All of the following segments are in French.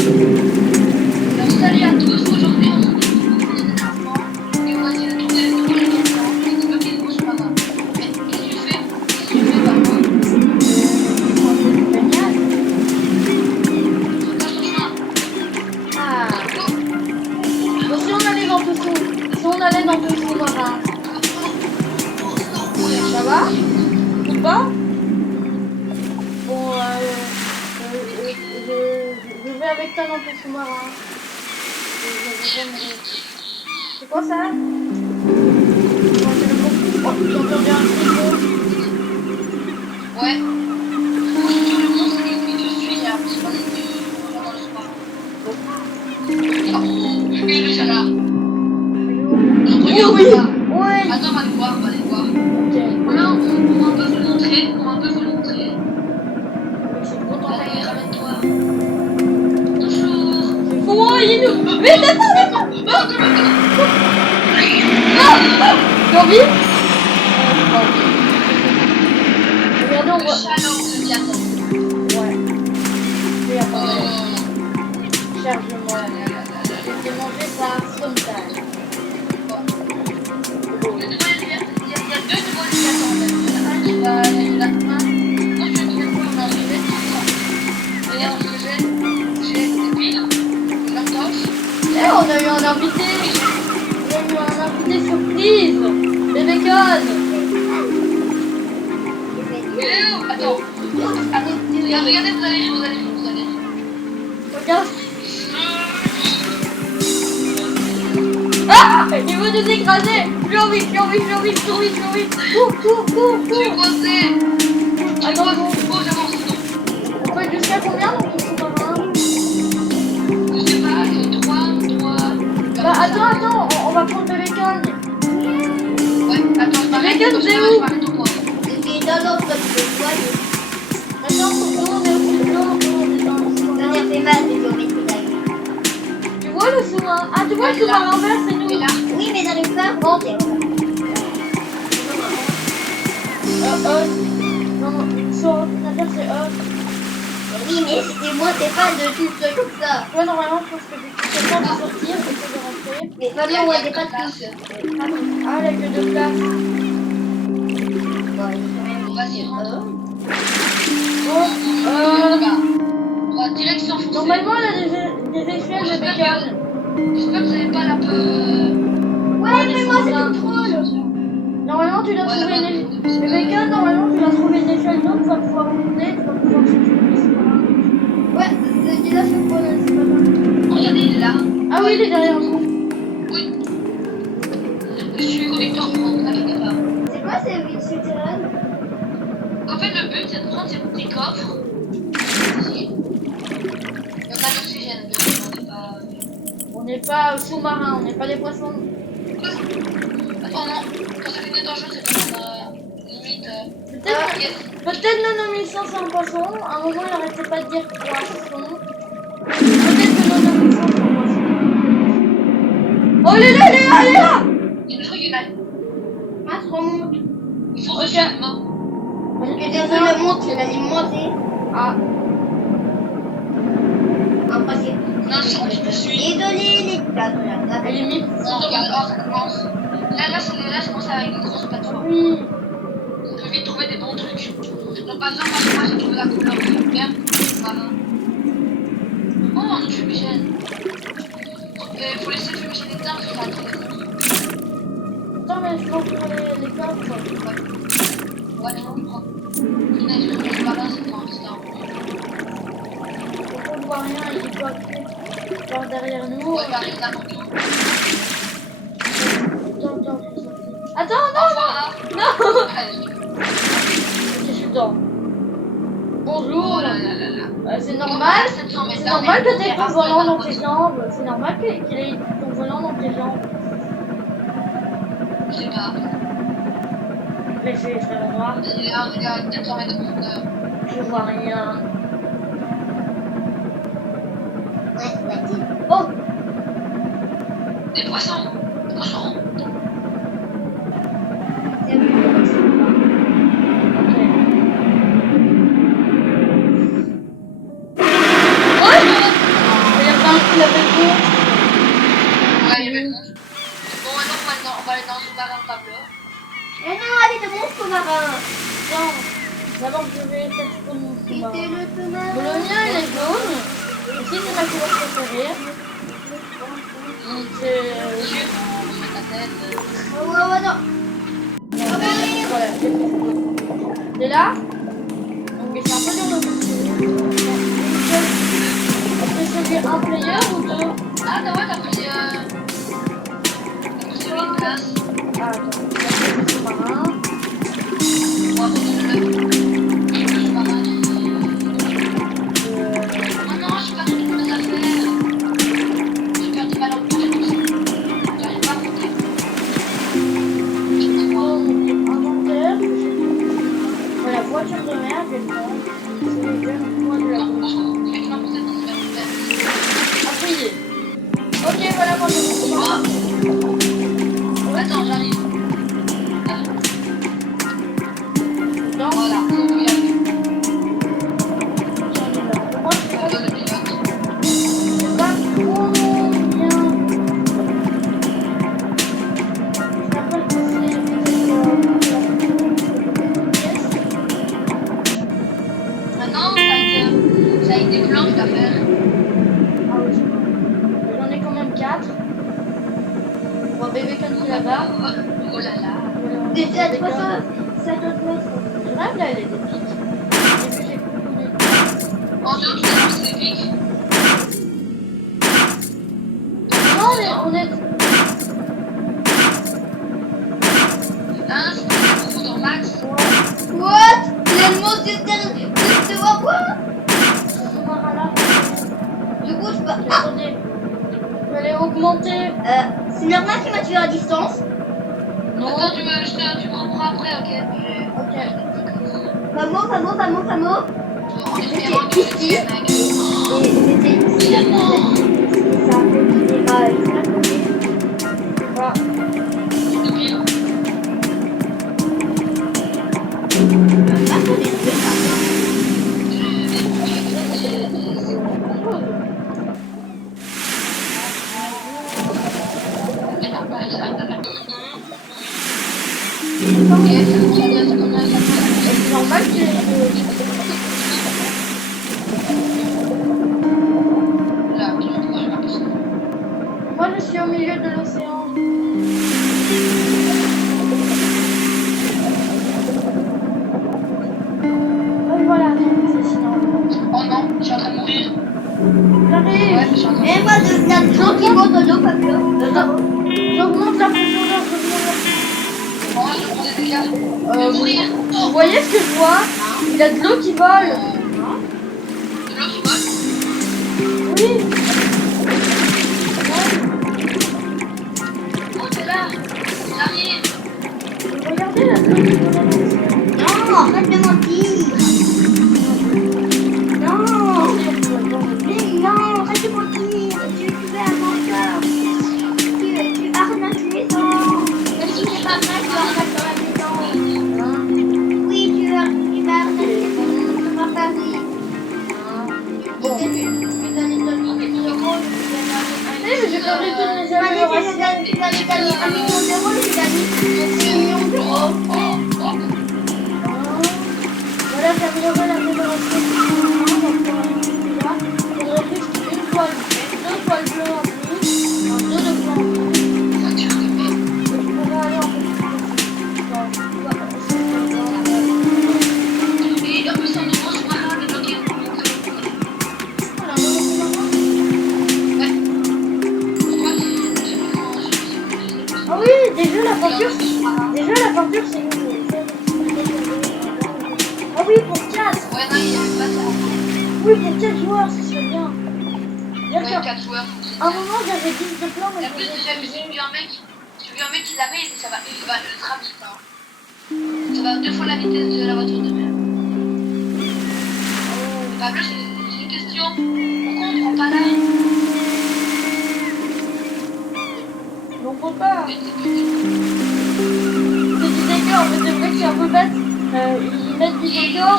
Alors salut à tous, aujourd'hui on se retrouve pour un déplacement et on va essayer de trouver les nouveaux éléments. Je sais pas quel gros sous-marin. Mais qu'est-ce que tu fais? Qu'est-ce que tu fais par moi? Passe ton chemin. Ah. Go. Bon, si on allait dans ton sous-marin, ça va? Ou pas? Bon, je vais avec toi dans ton sous-marin. C'est quoi ça? Oh, j'entends bien un frigo. Ouais. Tout le monde sait que je suis là. C'est pas que dans le sous-marin. Oh, je suis déjà là. Regarde Oui. ça. Ouais. Attends, on va aller voir, on va aller voir. Ok. Voilà, on va un peu vous le montrer. C'est bon, Allez, ramène-toi. Bonjour. oh, il est nous. Mais attends. T'as envie? Regardez, on Le voit. chaleur de Diaton. Ouais. Je vais attendre. Oh. Chargement. Je vais manger par sometime. Il y a deux nouveaux Diaton en fait. Il y en a un qui va aller là. Moi je vais trouver quoi? On a un bébé qui regarde ce que j'ai des piles, des cartouches. Eh, on a eu un invité. On a eu un invité surprise. Les bacon. Attends. Regardez, vous allez. Regarde. Ah, il veut nous écraser. Plus vite. Cours. Je suis coincé. Attends, bon. Oh, j'avance. On peut être jusqu'à combien dans ton sous-marin? Je sais pas, 3. Bah attends, on va prendre le bacon. Ouais, attends, je m'arrête. Bacon, c'est où? Je m'arrête au point. C'est dans l'autre côté de toi. Maintenant, nous on est au sous-marin. Ça a fait mal de géométrie d'ailleurs. Tu vois le sous-marin? Ah, tu vois le sous-marin vert, c'est nous. Et là, Oui, mais j'arrive pas à monter. Non, sur ordinateur, c'est Oui, mais c'était moi, t'es pas de tout seul comme ça. Ouais, normalement, je pense que c'est pas de sortir, c'est de rentrer. Mais pas moi, j'ai pas de touche. Ah, il y a que deux places. Bon, il faut même vas-y, rentre. Bon, On va direction foncée. normalement, elle a des échelles de bacon. J'espère que vous avez pas la peur. Ouais, mais moi, c'est contrôle. Normalement, tu dois trouver une échelle. Le bacon, normalement, tu dois trouver une échelle d'eau, tu vas pouvoir monter, tu vas pouvoir sauter. Ouais, déjà, je peux c'est pas mal. Regardez, il est là. Ah oui, il est derrière vous. Oui. Je suis connecteur pour t'inquiète pas. C'est quoi ces vies souterraines? En fait, le but, c'est de prendre ces petits coffres. Ici. Et on a de l'oxygène, On n'est pas sous-marin, on n'est pas des poissons. Attends, non. Quand ça devient dangereux, c'est vraiment limite. Peut-être Nonomissant c'est un poisson. À un moment, il arrêtait pas de dire poisson. Peut-être que Nonomissant c'est un poisson. Oh, elle est là. Il y a des trucs, il y en a. Ah, je remonte. Il faut Ok. refaire une main. Parce que je le monte, je l'ai monté. Ah, Après, c'est. Non, je suis. Et donner les places, là. elle est mise. Non, regarde, oh, ça commence. Là, ça commence avec une grosse plateforme. Oui. On peut vite trouver des bons trucs. Donc, par exemple, moi, j'ai trouvé la couleur vert, marin. Oh, un autre fumigène. Il faut laisser le fumigène éteint parce que ça va trop vite. Attends, mais je prends pour les coffres. Ouais, je comprends. Punaise, je trouve que le marin, c'est un On voit rien, il est pas par derrière nous. Ouais, il arrive n'importe où. Attends, Voilà. non. Allez. Ok, je suis dedans. Bonjour. Oh là là là là. C'est normal. 700 mètres. C'est normal que tu aies ton volant dans tes jambes. C'est normal qu'il ait ton volant dans tes jambes. Je sais pas. Mais c'est vraiment noir. Il est à 400 mètres de profondeur. Je vois rien. Ouais, ouais, Oh, Des poissons. Poissons. c'est mieux. ok. sous-marin. Tiens, d'abord je vais faire ce mon sous-marin. C'était le sous-marin. Bon, le mien il est jaune. Ici c'est ma couleur préférée. Donc c'est... Monsieur, je fais ta tête. Oh, oh, oh, non. Voilà, c'est bon. C'est là. Donc c'est un peu dur de construire. Est-ce que c'est un player ou deux? Ah, ouais, t'as pris une place. Ah, attends. Le sous-marin. On va continuer le sous-marin. Oh non, j'ai pas toutes mes affaires. J'ai perdu ma lampe de aussi. J'arrive pas à monter. Inventaire. Voilà, voiture de mer, je vais le prendre. C'est le deuxième point de la voiture. Il m'a posé dans ce Appuyez. Ok, voilà, moi je vous Attends, j'arrive. Non, Voilà, faut y aller. moi je sais On donne le pilote. pas trop bien. Je rappelle que Maintenant, ça a été planches à faire. Ah oui, j'en ai quand même 4. On va bébé comme là-bas. Oh là là. Déjà 300, ça doit être. Je rêve là, elle est épique. J'ai vu, j'ai beaucoup En dehors, tu sais, c'est épique. Non, mais on est... Hein, c'est trop dans max. What? Il a le mot de terre. Tu vois quoi? Sous-marin là. Du coup, je peux. Attendez. Je vais aller augmenter. C'est normal qu'il m'a tué à distance. Non. Attends, tu comprends après, ok? Ok. Vamos, vamos, vamos, vamos. En espérant que je tue, mec. Et c'était ici. Finalement. Ça a fait du débat. Voilà. De pile. C'est normal que... Moi, je suis au milieu de l'océan. Et voilà, c'est sinon. Oh non, je suis en train de mourir. J'arrive. Ouais, je suis en train de Et moi, de la l'eau qui monte dans l'eau, Fabio. J'augmente la profondeur, Oh, je prends des dégâts. Je vais mourir. Vous voyez ce que je vois? Il y a de l'eau qui vole. De l'eau qui vole. Oui. Oh, t'es là. J'arrive. Regardez la de l'eau qui vole dans l'océan. Non, arrête de mentir. Non. Mais non, arrête de mentir. Tu fais un menteur. Tu arnaques les gens. Mais si tu arnaques, tu arnaques dans la maison. Oui, tu arnaques les gens à Paris. Bon. Tu Eh, mais j'ai perdu toutes mes améliorations. vas aller gagner 1 million d'euros, tu gagnes 6 millions d'euros. Voilà, j'ai amélioré l'amélioration. Il faudrait juste une toile, 2 toiles bleues en plus, 2 de blanc en plus. Ça tire de paix. Et je pourrais aller en petit Et en plus, un nouveau sous-marin débloqué. Voilà, un nouveau sous-marin. Ouais. Pourquoi Ah oui, déjà la peinture, c'est nouveau. Ah oui, pour 4. Ouais, non, il n'y avait pas ça. Oui, pour 4 joueurs, ce serait bien. Ouais, D'accord. 4 joueurs. À un moment, j'avais 10 de plans, mais Et en plus, déjà, j'ai vu un mec qui l'avait, et ça va ultra vite. Hein. Ça va 2 fois la vitesse de la voiture de mer. Pablo, j'ai une question. Pourquoi on ne prend pas là? on peut pas. C'est du décor, mais c'est vrai que c'est un peu bête. Ils mettent du décor.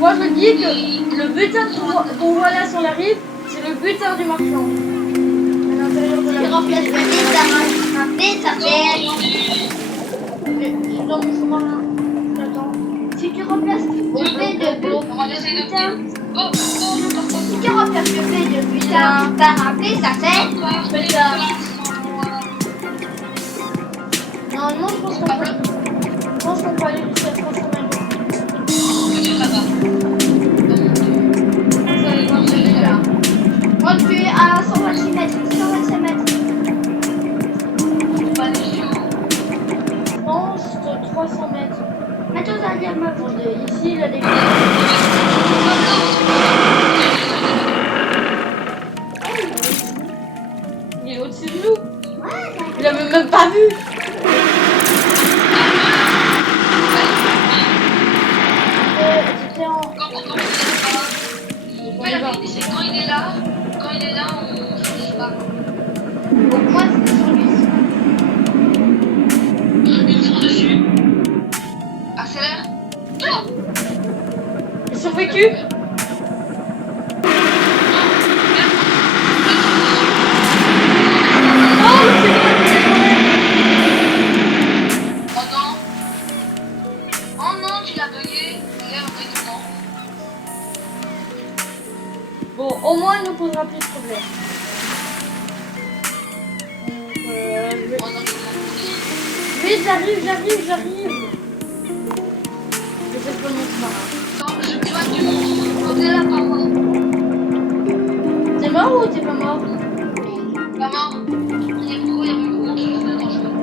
Moi, je dis que le butin qu'on voit là sur la rive, c'est le butin du marchand. À l'intérieur de la Il remplace le désarrêt. Un désarrêt. Ok, je suis dans mon sous-marin. J'attends. Si tu remplaces le V de but, On va essayer de putain. Oh, Si tu remplaces le V de putain par un P, ça fait. Normalement, je pense qu'on peut aller jusqu'à 300 mètres. Vous allez voir, c'est là. Moi, je suis à 126 mètres. 125 mètres. Je pense 300 mètres. Maintenant, ça va dire ma faute. Attendez, ici, il a des... Il est au-dessus de nous. Ouais, ça Il avait même pas vu. J'étais en... C'est quand il est là, on je sais pas. Donc, moi, c'est sur lui. Ils sont dessus. Accélère. Ils sont vécus. Oh non, tu l'as bugué. Il est vraiment. Bon, au moins, il nous posera plus de problèmes. Donc, je vais... Oh non, tu l'as bugué. Vite, j'arrive. Je fais pas mon sous-marin. Attends, je vois du monde. Côté là, par moi. T'es mort ou t'es pas mort? Maman, il y a beaucoup de monde qui est dangereux.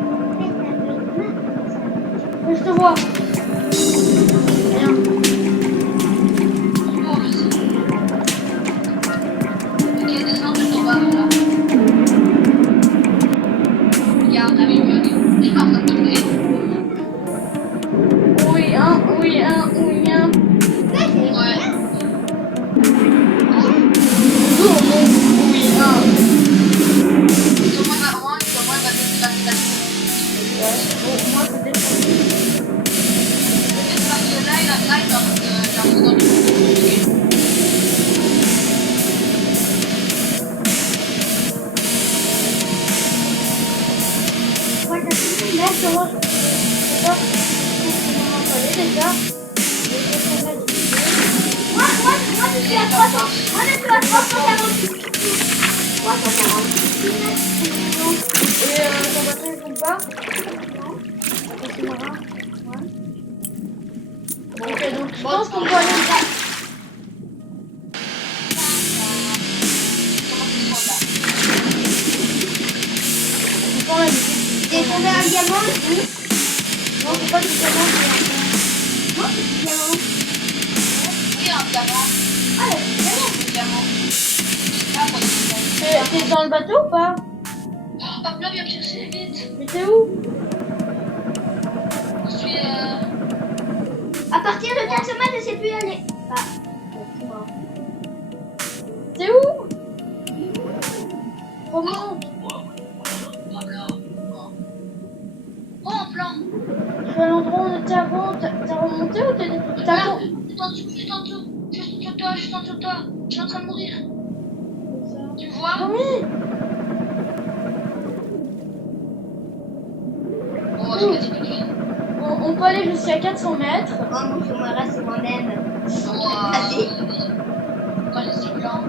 Oui, je te vois. Rien. Oh, je sais. Ok, descends, je t'en bats là. Regarde, t'as vu le bug. Je suis en train de tomber. Oui, un. Ouais. Bonjour, oui, un. Sur moi, il va te Ouais, bon, moi, c'est défendu. parce que là, il a dans le Moi, je suis Non, c'est moi. C'est pas. Comment fallait déjà. Moi, je suis à 300. Moi, je suis à 346. 346 mètres. Et ton bateau, il tombe pas? Non. Ton sous-marin? Ouais. Bon, ok, donc je pense qu'on peut aller. On prend la musique. J'ai trouvé un diamant aussi. Non, c'est pas du diamant, c'est Non, c'est du diamant. Oui, un diamant. Ah, le diamant. Un diamant. Ah, moi, T'es dans le bateau ou pas? Hop là, viens me chercher vite. Mais t'es où? Je suis À partir de 4 mètres, je sais plus y aller. Ah, c'est mort. T'es où? Remonte. Oh, en plan. Je suis à l'endroit où on était avant. T'as remonté ou t'as Là, juste en dessous. Juste en dessous de toi. Je suis en train de mourir. Tu vois? Oui. Oh, je quasi plus de vie. On peut aller jusqu'à 400 mètres. Oh, mon sous-marin, c'est moi-même. Vas-y. Quand je suis blanc.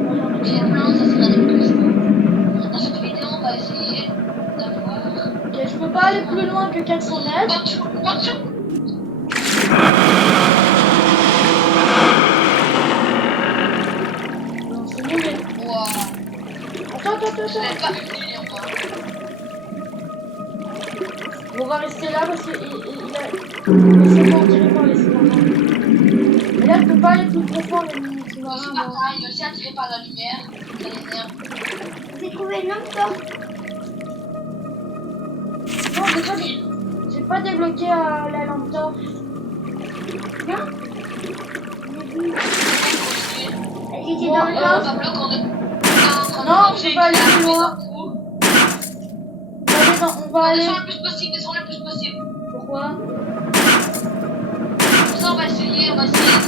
Moi, j'en ai J'ai besoin. blanc, ça sera des plus. Dans cette vidéo, on va essayer d'avoir. Ok, je peux pas aller plus loin que 400 mètres. En dessous. Non, c'est mauvais. Wow. Attends. Je l'ai pas vu venir encore. On va rester là parce qu'il a sûrement tiré par les sous-marins. Et là, je peux pas aller plus profond les C'est sous-marins. pas bon. pareil, il est aussi attiré par la lumière. Ça l'énerve. J'ai trouvé une lampe torche. Non, j'ai pas débloqué la lampe torche. Non. J'étais Bon, dans le On coffre. va bloquer, on est en train de Non, manger, je vais pas aller il a plus fait loin. un coup. On va aller. Descends le plus possible, descends le plus possible. Pourquoi? Comme ça, on va essayer de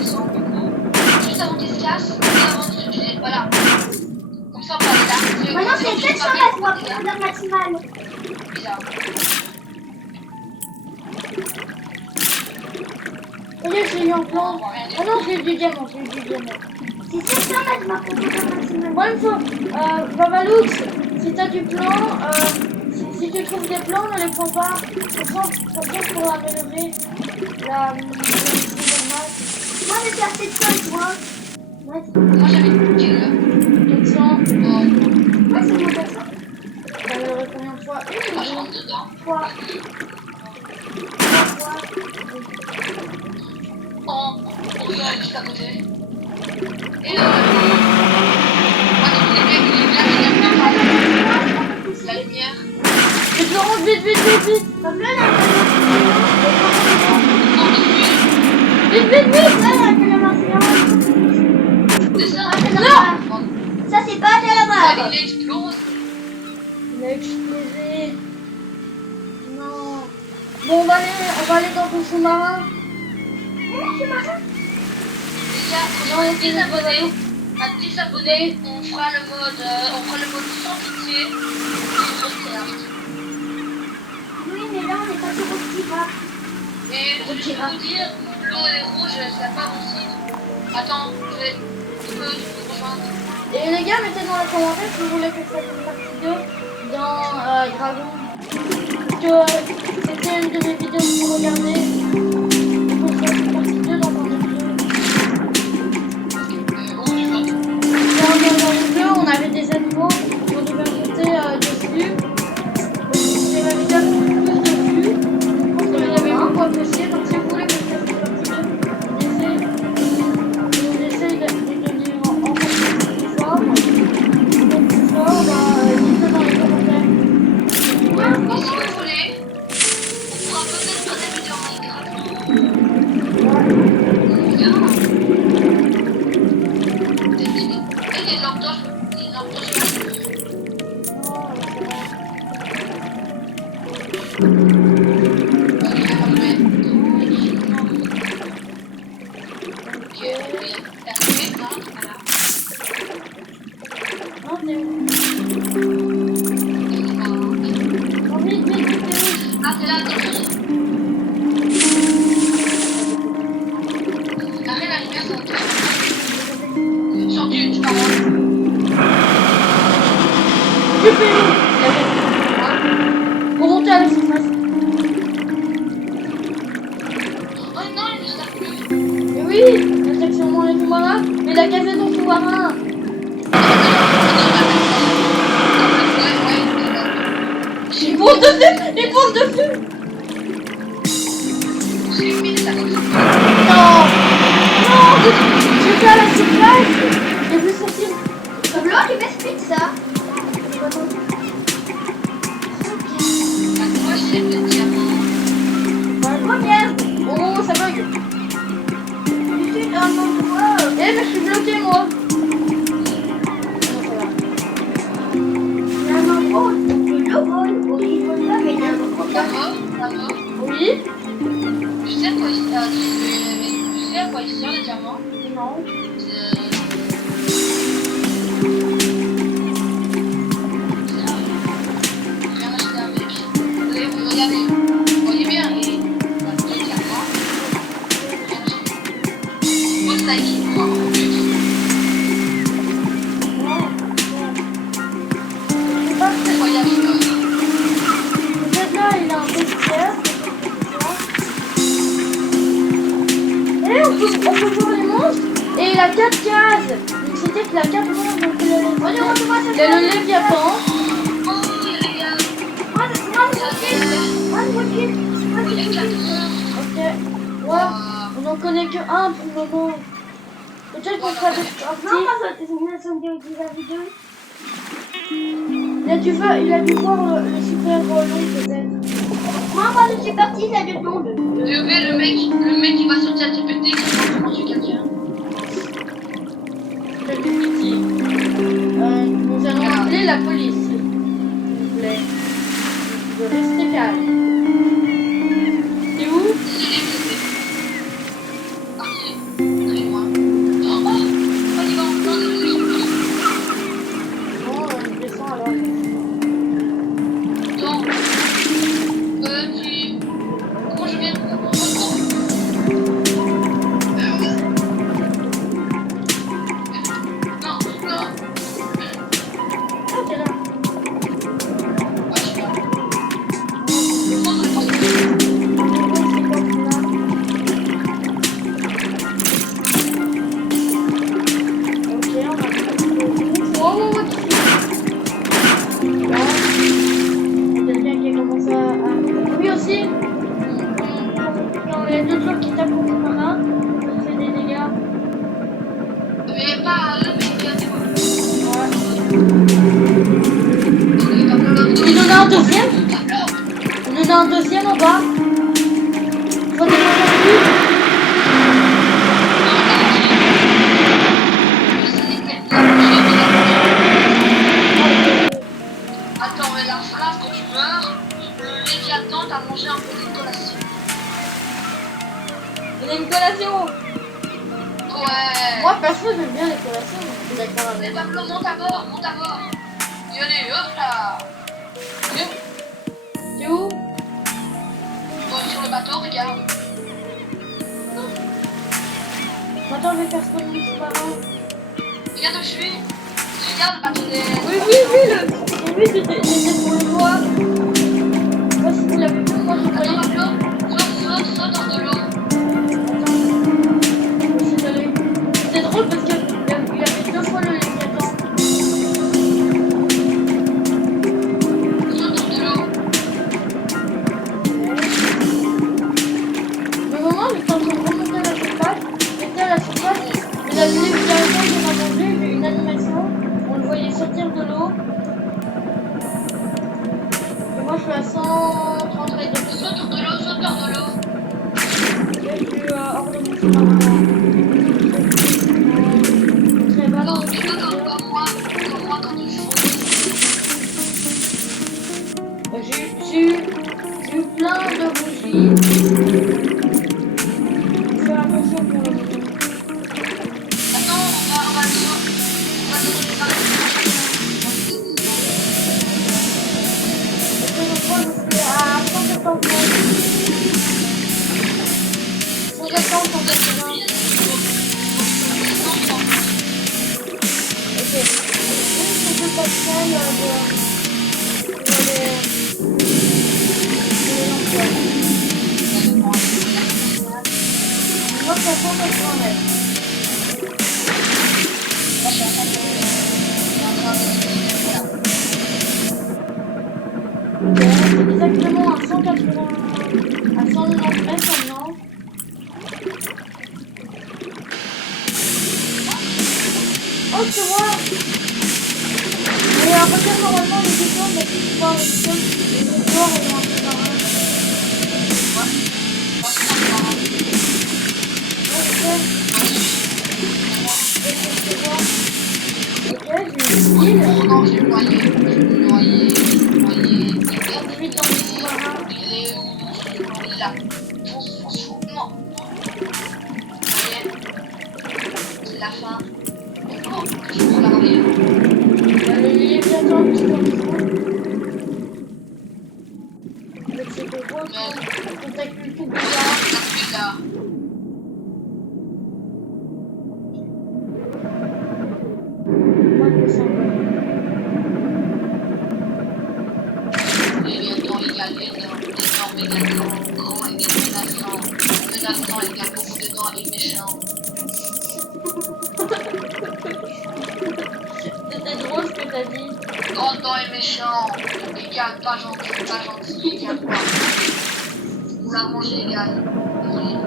descendre du coup. Juste avant qu'il se casse, voilà. Comme ça, on va aller là. Maintenant, c'est 700 mètres, ma profondeur maximale. Bizarre. y est, j'ai eu un plan. Ah non, j'ai eu du diamant, j'ai eu du diamant. C'est 700 mètres ma propre maximum. Moi, une fois, Babalux, si t'as du plan, si tu trouves des plans, ne les prends pas. Comme ça, pour améliorer la Moi j'étais à 700 toi. Moi j'avais une kill. 400. Moi c'est mon 400. T'as amélioré combien de fois? Moi je rentre dedans. 3 fois. On rigole juste à côté. Et moi donc les mecs, il est bien, la lumière. Vite, Laurent, vite. Pas plein là. Non, mais Vite. Là, il y a la Marseillais. c'est ça. Ça c'est pas de la barre. Il explose. Il a explosé. Non. Bon, on va aller dans ton sous-marin. C'est marrant. Les gars, quand on est 10 abonnés, à 10 abonnés, on fera le mode sans pitié. Sur Minecraft. Oui, mais là on est pas sur le petit rat. Et je vais vous dire, l'eau est rouge, ça part aussi. Attends, tu peux rejoindre. Et les gars, mettez dans les commentaires si vous voulez que je fasse une partie 2 dans Dragon. Que c'était une de mes vidéos que vous regardez. Qu'on fasse une partie 2 dans un autre jeu. Dans le jeu, on avait des animaux qu'on devait monter dessus. J'ai ma vidéo avec plus de vues. Je pense que vous avez beaucoup apprécié. Donc si vous voulez que je fasse une partie 2, on essaye de devenir encore plus fort. Donc plus fort, dites-le dans les commentaires. Et si vous voulez, on pourra peut-être faire des vidéos en Minecraft. Bien. Et des lampes torches, Non, t'es où? Non, vite, t'es où? Ah, c'est là, attends. Arrête la lumière, ça va te sur tu pars Tu fais où? Pour monter à la surface. Oh non, il ne savent plus. Mais oui, la section moins les sous-marins, mais il a cassé ton sous-marin. Il fonce dessus. J'ai mis ça comme ça. Non, je suis à la surface. J'ai vu sortir. Comme l'autre il m'explique ça. Moi, j'ai le diamant. Oh merde. Oh, ça bug. Je suis dans un endroit. Eh, mais je suis bloqué, moi. Il y a un endroit où le vole. Bon, il vole pas, mais il y a un endroit. D'abord, Oui. tu sais à quoi il sert le diamant? Non. Rien acheté avec. Regardez, vous voyez bien, et deux diamants. Rien acheté. Au stack, en plus. Incroyable. Peut-être là, il a un vestiaire. Et on peut voir les monstres. Et il a 4 cases. Donc c'était qu'il a 4 monstres. Donc il a le Léviathan. Oh, les gars. Il y a 4 heures. Ok. Ouais. On n'en connaît que un pour le moment. Peut-être qu'on fera des parties. la vidéo. Il a dû voir le super long peut-être. Moi, quand je suis partie, ça deux secondes. Le mec qui va sur ChatGPT qui va comment tuer quelqu'un. Nous allons appeler la police. S'il vous plaît. De rester calme. C'est où? Désolé, mais c'est parti. Très loin. Oh, on y va. Non, désolé. Bon, je descends alors. Donc, comment je viens de un deuxième. On en a un deuxième en bas. Faut démarrer plus. Attends, mais la phrase quand tu meurs, le Léviathan t'a mangé un peu de collation. On a une collation. Ouais. Moi perso j'aime bien les collations. Je suis d'accord Mais avec. Pablo, monte à bord, monte à bord. Et allez, hop là. C'est où? Bon, sur le bateau, regarde. Attends, je vais faire ce qu'on dit par là. Regarde où je suis. Regarde le bateau des... Oui, j'étais pour le voir. Je sais pas si vous l'avez vu, moi je Attends, voyais. Pablo, saute hors de l'eau. C'est drôle parce qu'il y avait deux fois le Léviathan. Saute hors de l'eau. Le moment où j'étais en train de remonter à la surface, j'étais à la surface, mais la Léviathan qui m'a mangé, j'ai eu une animation, on le voyait sortir de l'eau. Et moi je suis à 130 mètres de Saute hors de l'eau, saute hors de l'eau. je suis hors de mon sous-marin. Très bas dans le Et toi, comme moi quand tu fonces. J'ai eu plein de bougies. Faut faire attention pour le bougie. Attends, on va le sauter. On va se préparer. Et puis je crois que je suis à 170 mètres. 170, 180. Ok. Une petite passerelle pour les lampes. Moi, c'est à 180 mètres. Ok, c'est exactement à 180, à 190 mètres maintenant. Oh, tu vois! Mais regarde, normalement, les diplômes, mais si tu vois les diplômes, les trésors et un peu par un. Ok, j'ai une île. Non, j'ai noyé. Ensuite, dans le sous-marin. Il est où? Il est là. Fonce. Non. Ok. C'est la fin. Oh, je prends la relief. Le Léviathan qui se retrouve. Donc, c'était quoi? Tentacule tout bizarre. C'est là. Moi, je me sens pas. Léviathan égale énorme, grand égale menaçant égale beaucoup de dents et méchant. C'était drôle ce que t'as dit. Grand dents et méchant égale pas gentil égale quoi? Ou la manger égale mourir.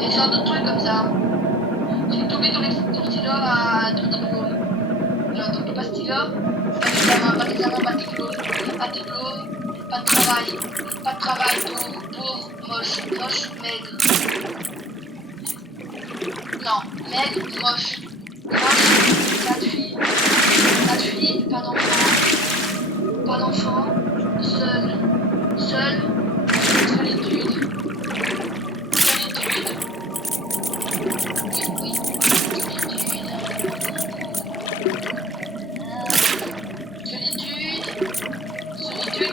Et genre d'autres trucs comme ça. J'ai tombé dans les stylos à 2 diplômes. Genre donc pas stylo, pas d'examen, pas de diplôme, pas de travail, pauvre, moche, maigre. Non, maigre, moche, pas de fille, pas d'enfant, seul, solitude. Oui, solitude,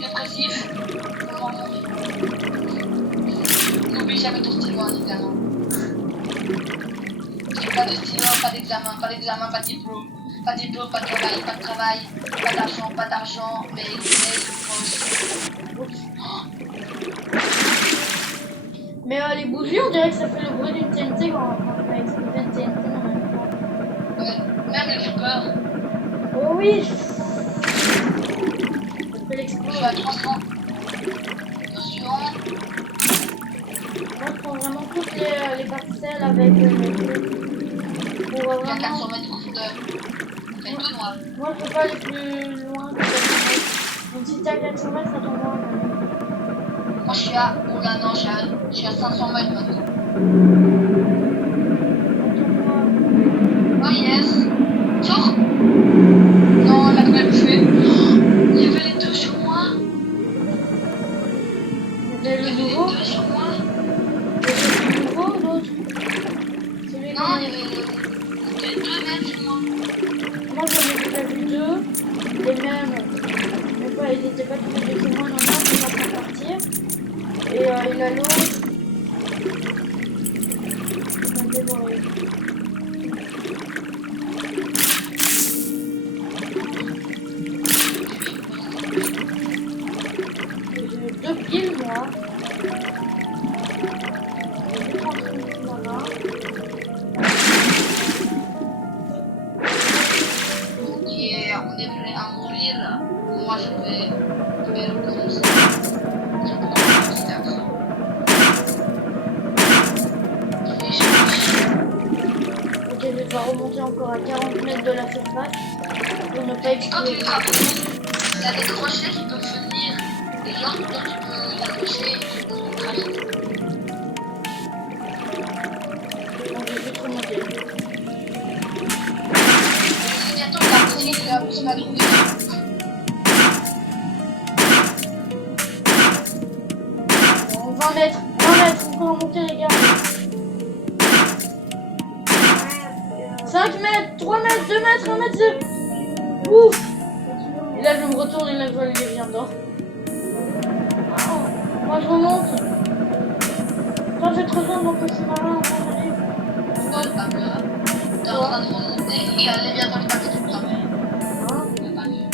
dépressif. N'oublie jamais ton stylo, évidemment. Pas de stylo, pas d'examen, pas de diplôme, pas de travail, pas d'argent, mais Mais les bougies, on dirait que ça fait le bruit d'une TNT quand on a explosé une TNT dans la main. même le flipper. Oh oui! Ça fait Je l'explosion. suis à 300. Attention. Moi, je prends vraiment toutes les parcelles avec pour Il y a vraiment... 400 mètres de profondeur. Ok. fait tout noir. Moi, je peux pas aller plus loin que 400 mètres. Donc, si t'as 400 mètres, ça tombe loin. Moi, je suis à... Oula, non, je suis à 500 mètres maintenant. Oh yes. Sors. Non, elle a quand même tué. Il y avait les deux sur moi. C'est Il y le avait les nouveau. deux sur moi. C'est le nouveau ou l'autre? Celui Non, qu'on il y a- avait deux mecs sur moi. Moi, j'en ai déjà vu deux. Les mêmes. Mais pas, ils étaient pas tous les deux sur moi. Il y en a un qui est en train de partir. Et il a l'autre. Il m'a dévoré. J'ai deux piles, moi. J'ai deux transmissions là-bas. Ok, on est prêt à mourir. Moi, je vais faire comme ça. Je prends un petit accent. Et je Ok, je vais devoir remonter encore à 40 mètres de la surface pour ne pas Et quand tu exploser. frappes, il y a des crochets qui peuvent venir. Et genre, tu peux accrocher et tu peux cracher. Donc, je vais vite remonter. Bientôt, la petite, il a plus pas trouvé. Bon, 20 mètres, on peut remonter les gars. 5 mètres, 3 mètres, 2 mètres, 1 mètre, 0. Ouf. Et là je me retourne et là je vois les vient dedans. Moi je remonte. Toi je vais te rejoindre donc c'est marin, moi j'arrive. Pourquoi pas peur? T'es en train de remonter. Et allez, viens, toi, je passe tout toi-même. Hein? Il n'y a pas mieux.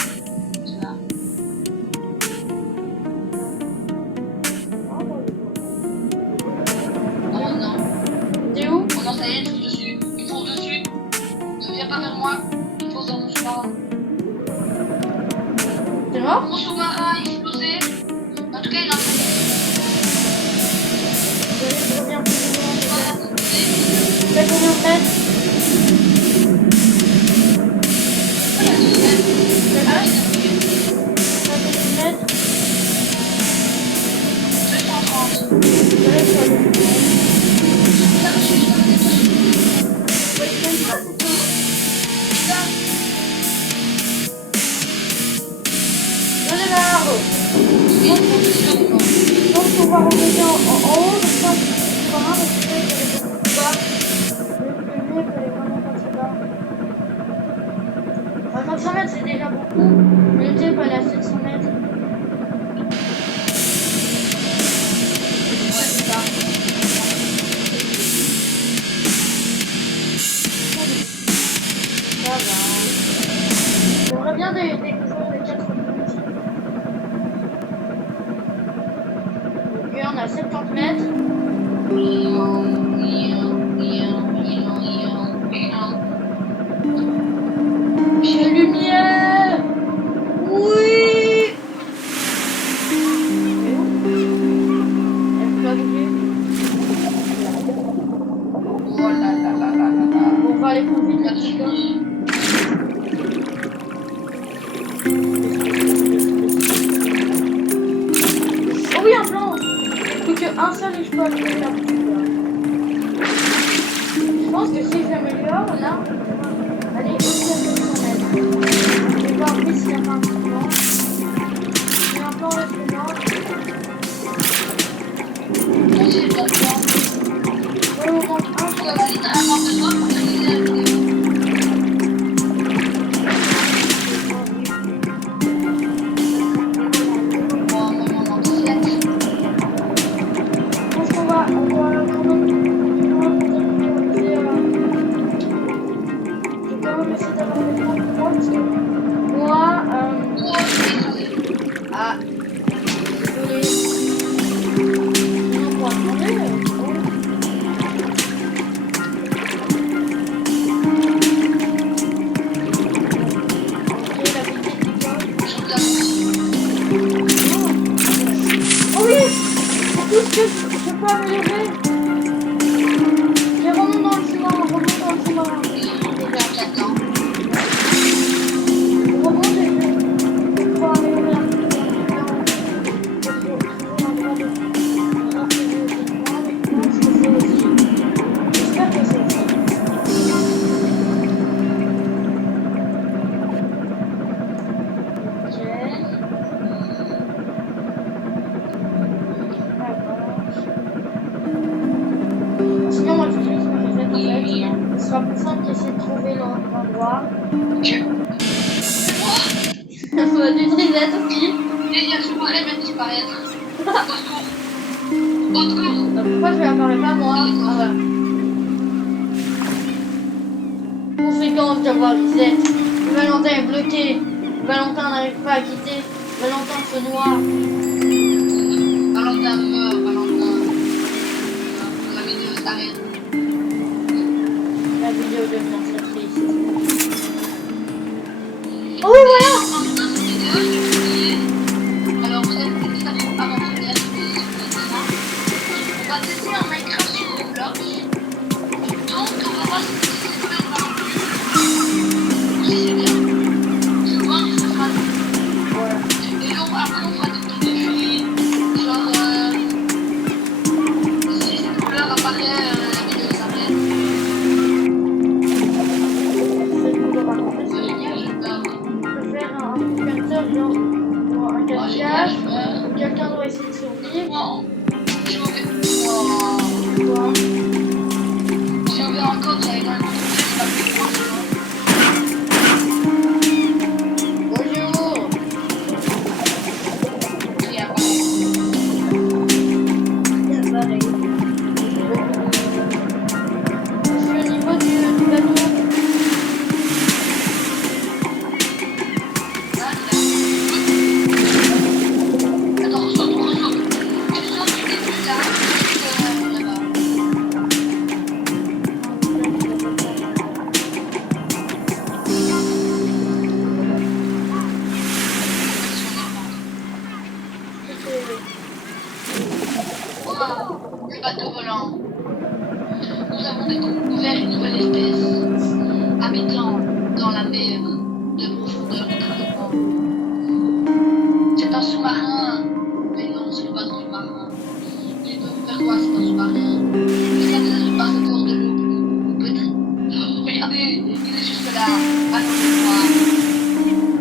Tu vois? Oh non. T'es où? Oh non, ça y est, il faut dessus. Il faut dessus. Ne viens pas vers moi. Il faut dans mon sous-marin. T'es mort? Mon sous-marin a explosé. En tout cas, il a un Je reviens plus ou moins. sous-marin explosé. T'as combien de mètres? Ah, la deuxième. Ah oui, T'as combien de mètres? 230. Je reste sur le fond. Ça me suit, ça me détruit. Je démarre. Oui, on peut se faire. Donc on va remonter en haut, je pense que c'est pas grave, parce que là, il fallait beaucoup plus bas. Le mieux, il fallait vraiment pas trop bas. Enfin, 500 mètres, c'est déjà beaucoup. Mais le thé, il fallait à 700 mètres. Ouais, c'est ça. Ça va. J'aimerais bien découvrir les 4 minutes. Ok, on a 70 mètres. J'ai lumière. Oui. Elle peut pas bouger. Oh là là là là là là. Bon, on va aller plus vite, là, petit gars. Oh oui, un plan. Plus qu'un seul et je peux allumer la bougie. Je pense que si j'améliore, là, allez, aussi à 700 mètres. Je vais voir vite s'il n'y a pas un petit plan. J'ai un plan avec les mains. Moi aussi, j'ai pas de temps. Ouais, on manque un On seul. a littéralement besoin pour terminer la vidéo. Bon, moi, on en 7. Je pense qu'on va quand même continuer à je vais quand même essayer d'avoir des plans pour moi parce que moi, Oh, je suis désolée. ah, désolé. Non, pour attendre, sera plus simple qu'essayer de trouver l'endroit. Ok. Ça va du reset aussi. Et il y a le sous-marin vient de disparaître. Au secours. Au secours. Pourquoi je n'apparais pas moi? Ah voilà. Conséquence d'avoir reset. Valentin est bloqué. Valentin n'arrive pas à quitter. Valentin se noie. Valentin meurt, Valentin. La vidéo s'arrête. La vidéo devient très triste. Oh oui, voilà! Dans cette vidéo, je vais vous dire. Alors, vous êtes des stations aventurières, on va tester un Minecraft sur Roblox. Donc, on va voir si c'est combien de marche. Si c'est bien. Je vais voir si ça sera. Voilà. Et donc, après, on fera des petits défis. Genre, si cette couleur apparaît, la vidéo s'arrête. Cette couleur par contre, J'ai peur. on peut faire un capteur genre un Oh, j'ai cache-cache. peur. Quelqu'un doit essayer de survivre. Non. Je vais. Oh. Quoi? Si on veut encore, j'avais un autre truc, c'est pas plus grand, Bonjour! il y a pas. C'est le niveau du bateau. Attends, ressort. Tu sors du début là, jusqu'à là-bas. Wow, le bateau volant. Nous avons découvert une nouvelle espèce habitant dans la mer de profondeur étrangement. C'est un sous-marin. Mais non, ce n'est pas un sous-marin. Mais donc, vers quoi c'est un sous-marin? Est-ce qu'il y a des espaces dehors de l'eau? Peut-être. Oh, regardez, il est juste là. Attendez-moi.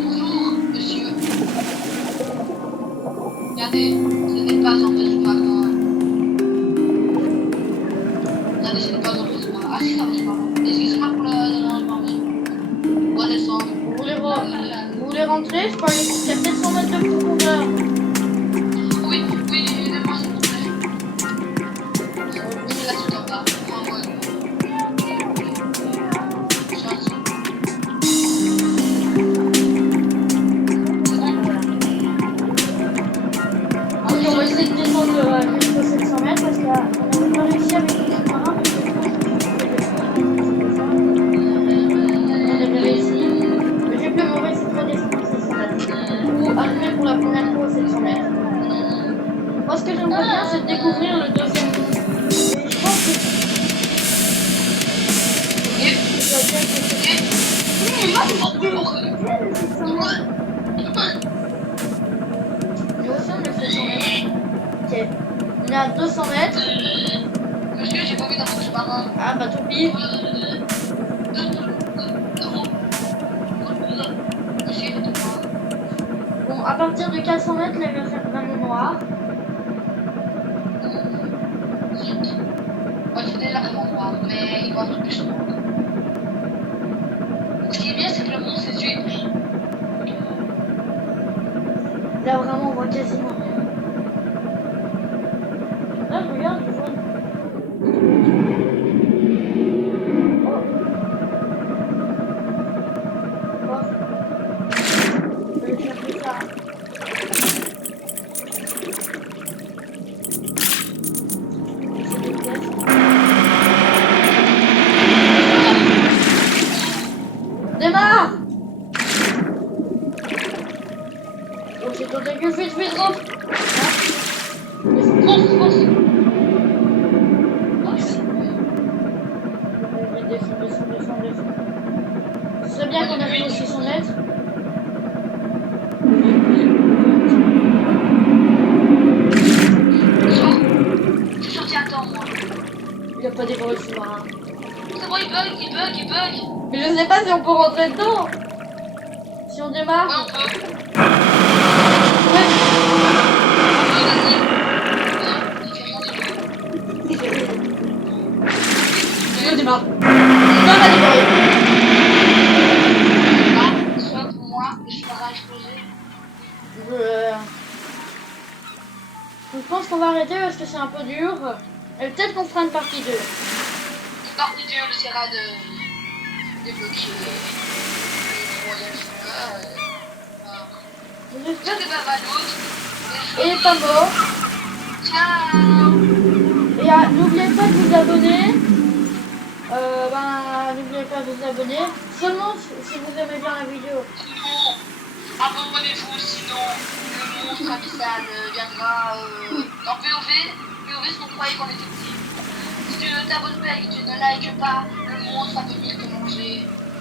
Bonjour, monsieur. Regardez, ce n'est pas un vrai sous-marin. Regardez, ce n'est pas un vrai sous-marin. Ah, si, c'est un vrai sous-marin. Excusez-moi pour le dérangement, monsieur. On va descendre. Vous voulez rentrer? Je parlais qu'il y a peut-être 100 mètres de profondeur. Oui, évidemment, c'est pour ça. C'est là tout en bas. Ouais. Gentil. C'est bon? Ok, on va essayer de descendre jusqu'aux 700 mètres parce qu'on n'avait pas réussi avec le sous-marin. On avait réussi. Le jeu plus mauvais, c'est de redescendre aux 700 mètres. Ou arriver pour la première fois aux 700 mètres. Moi, ce que j'aimerais bien, c'est de découvrir le deuxième niveau. Et je pense que Et ça va bien que nous aussi, on est 700 mètres. Ok. On est à 200 mètres. Monsieur, j'ai pas envie d'avoir ce marin. Ah, bah, tant pis. Monsieur, il est tout noir. Bon, à partir de 400 mètres, là, il va faire vraiment noir. Zut. Moi, c'est déjà vraiment noir, mais il va être plus noir. Ce qui est bien, c'est que le monde, ses yeux est pris. Là, vraiment, on voit quasiment rien. Là, je regarde, je vois. Oh. Oh. Je vais chercher ça. C'est des pièces. Démarre! Oh, j'ai tenté que vite, rentre! Fonce. Descends. Ce serait bien qu'on arrive aux 600 mètres. C'est sorti à temps, moi. Il n'y a pas dévoré le sous-marin. C'est bon, il bug. Mais je sais pas si on peut rentrer dedans. Si on démarre. Ouais, on peut. Ouais. Il fait rien du tout. je démarre. Non, va démarrer. Soit pour moi, je ferai exploser. Je pense qu'on va arrêter parce que c'est un peu dur. Et peut-être qu'on fera une partie 2. Une partie 2, on essaiera de débloquer le troisième serveur. J'espère C'était pas mal d'autres. qu'il est pas mort. Ciao. Et n'oubliez pas de vous abonner. N'oubliez pas de vous abonner. Seulement si vous aimez bien la vidéo. Sinon, abonnez-vous, sinon le monstre abyssal viendra dans POV. POV, ce qu'on croyait qu'on était petit. Si tu ne t'abonnes pas et que tu ne likes pas, le monstre va venir te manger.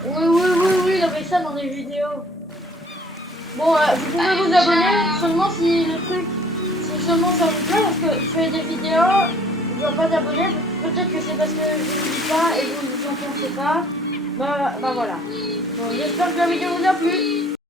Oui, il avait ça dans des vidéos. Bon, vous pouvez vous abonner seulement si le truc, si seulement ça vous plaît, parce que je fais des vidéos, je dois pas t'abonner, peut-être que c'est parce que je ne dis pas et vous en pensez pas. Bah voilà. Bon, j'espère que la vidéo vous a plu.